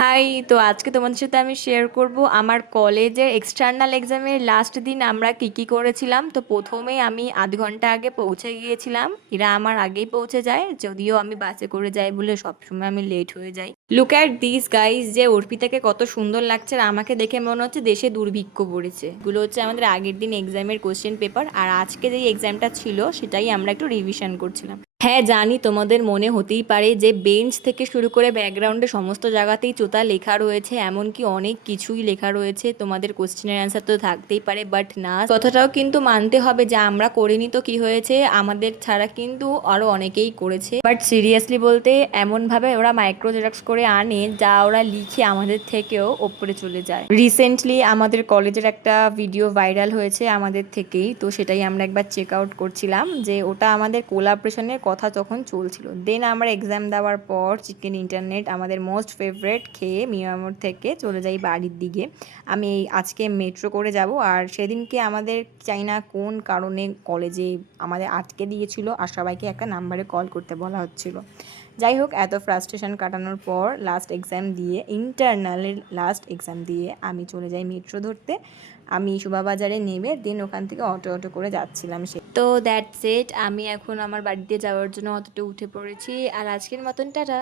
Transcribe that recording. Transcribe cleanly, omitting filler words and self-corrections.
High, তো আজকে তোমাদের সাথে আমি শেয়ার করব আমার কলেজের এক্সটার্নাল এক্সামের লাস্ট দিন আমরা কি কি করেছিলাম। তো প্রথমেই আমি আধ ঘন্টা আগে পৌঁছে গিয়েছিলাম। এরা আমার আগেই পৌঁছে যায়, যদিও আমি বাসে করে যাই বলে সবসময় আমি লেট হয়ে যাই। লুক অ্যাট দিস গাইজ, যে অর্পিতাকে কত সুন্দর লাগছে, আর আমাকে দেখে মনে হচ্ছে দেশে দুর্ভিক্ষ পড়েছে। এগুলো হচ্ছে আমাদের আগের দিন এক্সামের কোশ্চেন পেপার, আর আজকে যেই এক্সামটা ছিল সেটাই আমরা একটু রিভিশন করছিলাম। হ্যাঁ জানি, তোমাদের মনে হতেই পারে যে বেঞ্চ থেকে শুরু করে ব্যাকগ্রাউন্ডে সমস্ত জায়গাতেই চোতা লেখা রয়েছে, এমনকি অনেক কিছুই লেখা রয়েছে, তোমাদের কোশ্চেনের অ্যান্সার তো থাকতেই পারে, বাট না, কথাটাও কিন্তু মানতে হবে যে আমরা করিনি তো কি হয়েছে, আমাদের ছাড়া কিন্তু আরও অনেকেই করেছে। বাট সিরিয়াসলি বলতে এমনভাবে ওরা মাইক্রো জেরক্স করে আনে যা ওরা লিখে আমাদের থেকেও ওপরে চলে যায়। রিসেন্টলি আমাদের কলেজের একটা ভিডিও ভাইরাল হয়েছে আমাদের থেকেই, তো সেটাই আমরা একবার চেক আউট করছিলাম, যে ওটা আমাদের কোলাবরেশনের কথা তখন চলছিল। দেন আমরা এক্সাম দেওয়ার পর চিকেন ইন্টারনেট আমাদের মোস্ট ফেভারেট খেয়ে মিয়ামোর থেকে চলে যাই বাড়ির দিকে। আমি আজকে মেট্রো করে যাব, আর সেদিনকে আমাদের চাই না কোন কারণে কলেজে আমাদের আটকে দিয়েছিল, আর সবাইকে একটা নাম্বারে কল করতে বলা হচ্ছিল। যাই হোক, এত ফ্রাস্ট্রেশন কাটানোর পর লাস্ট এক্সাম দিয়ে, ইন্টারনালের লাস্ট এক্সাম দিয়ে আমি চলে যাই মেট্রো ধরতে। আমি শোভাবাজারে নেমে দেন ওখান থেকে অটো অটো করে যাচ্ছিলাম। তো দ্যাটস ইট, আমি এখন আমার বাড়িতে যাওয়ার জন্য অটোতে উঠে পড়েছি, আর আজকের মতন টাটা।